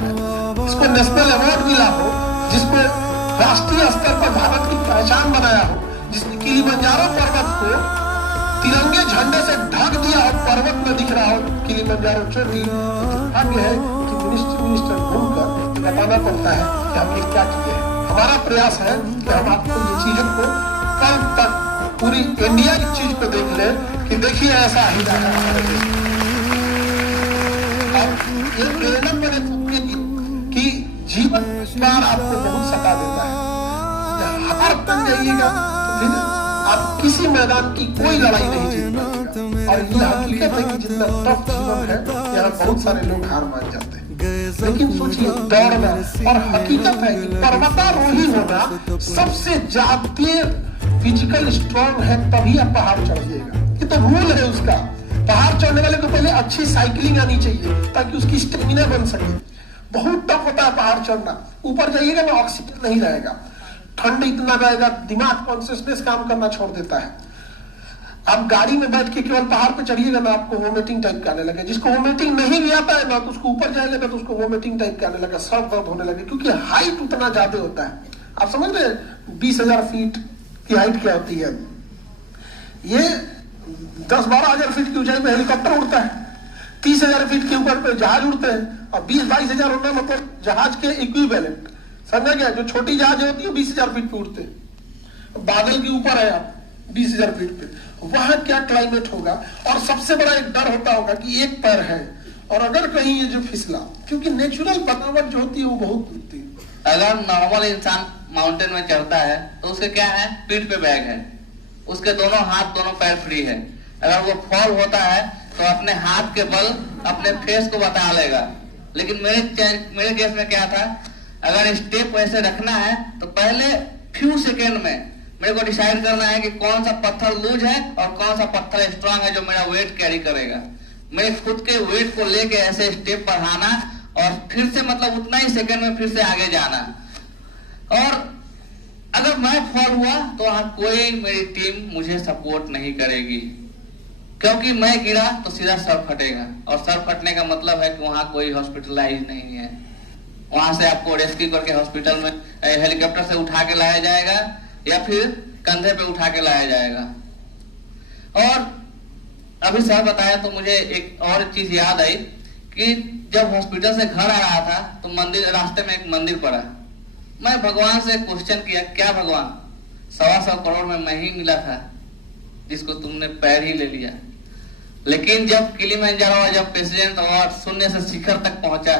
इंसान है, जिसको नेशनल अवार्ड मिला हो, जिसको राष्ट्रीय स्तर पर भारत की पहचान बनाया हो, जिसने किलिमंजारो पर्वत को तिरंगे झंडे से ढक दिया हो, पर्वत में दिख रहा हो किलिमंजारो चोटी। भाग्य है कि मिनिस्टर घूमकर बताना पड़ता है कि हमने क्या किया है। हमारा प्रयास है कि हम आपको ये चीजों को कल तक पूरी इंडिया की चीज को देख ले कि देखिए ऐसा ही जाना हमारे देश में। ये प्रेरणा मैंने समझी कि जीवन प्यार आपको बहुत सता देता है। हार बन जाइएगा तो फिर आप किसी मैदान की कोई लड़ाई नहीं जीत पाएगा। और ये हकीकत है कि जितना टफ जीवन है यहाँ बहुत सारे लोग हार मान जाते हैं। लेकिन सोचिए दौड़ना, और हकीकत है कि पर्वतारोही होना सबसे ज्यादा फिजिकल स्ट्रॉन्ग है, तभी आप पहाड़ चढ़िएगा। ये तो रूल है उसका। पहाड़ चढ़ने वाले को पहले अच्छी साइकिलिंग आनी चाहिए ताकि उसकी स्टेमिना बन सके। बहुत टफ होता है पहाड़ चढ़ना। ऊपर जाइएगा ना ऑक्सीजन नहीं रहेगा, ठंड इतना रहेगा, दिमाग कॉन्शियसनेस काम करना छोड़ देता है। आप गाड़ी में बैठ के केवल पहाड़ पे चढ़िएगा ना, आपको वोमिटिंग टाइप का आने लगे। जिसको वोमिटिंग नहीं भी आता है ना, तो उसको ऊपर जाने लगा तो उसको वोमिटिंग टाइप का आने लगा, सर दर्द होने लगे, क्योंकि हाइट उतना ज्यादा होता है। आप समझ रहे हैं 20,000 फीट की हाइट क्या होती है? ये 10-12 हजार फीट की ऊंचाई पे हेलीकॉप्टर उड़ता है, 30,000 फीट के ऊपर पे जहाज उड़ते हैं, और 20-22 हजार होना मतलब जहाज के इक्विवेलेंट। समझा क्या? जो छोटी जहाज होती है 20,000 फीट पे उड़ते हैं, बादल के ऊपर है आप 20,000 फीट पे, वहां क्या क्लाइमेट होगा। और सबसे बड़ा एक डर होता होगा कि एक पैर है और अगर कहीं ये जो फिसला, क्योंकि नेचुरल बनावट जो होती है वो बहुत होती है। अगर नॉर्मल इंसान माउंटेन में चढ़ता है तो उसके क्या है, पीठ पे बैग है, उसके दोनों हाथ दोनों पैर फ्री है। अगर वो फॉल होता है तो अपने हाथ के बल अपने फेस को बता लेगा। लेकिन मेरे केस में क्या था, अगर स्टेप ऐसे रखना है तो पहले फ्यू सेकेंड में मेरे को डिसाइड करना है कि कौन सा पत्थर लूज है और कौन सा पत्थर स्ट्रांग है जो मेरा वेट कैरी करेगा। मेरे खुद के वेट को लेके ऐसे स्टेप बढ़ाना और फिर से मतलब उतना ही सेकंड में फिर से आगे जाना। और अगर मैं फॉल हुआ तो वहां कोई मेरी टीम मुझे सपोर्ट नहीं करेगी, क्योंकि मैं गिरा तो सीधा सर फटेगा, और सर फटने का मतलब है कि वहां कोई हॉस्पिटलाइज नहीं है। वहां से आपको रेस्क्यू करके हॉस्पिटल में हेलीकॉप्टर से उठा के लाया जाएगा या फिर कंधे पे उठा के लाया जाएगा। और अभी सर बताया तो मुझे एक और चीज याद आई कि जब हॉस्पिटल से घर आ रहा था तो मंदिर, रास्ते में एक मंदिर पड़ा। मैं भगवान से क्वेश्चन किया, क्या भगवान 125 करोड़ में मैं ही मिला था जिसको तुमने पैर ही ले लिया। लेकिन जब किलिमंजारो, जब प्रेसिडेंट और शून्य से शिखर तक पहुंचा